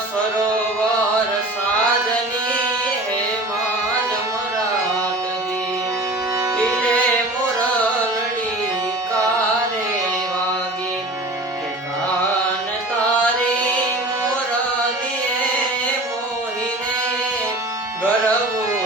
સરોવર સાજની હે માં જમરાટ દી ઈરે મુરલડી કારે વાગી કે કાન તારી મુરલીએ મોહીને ગરવું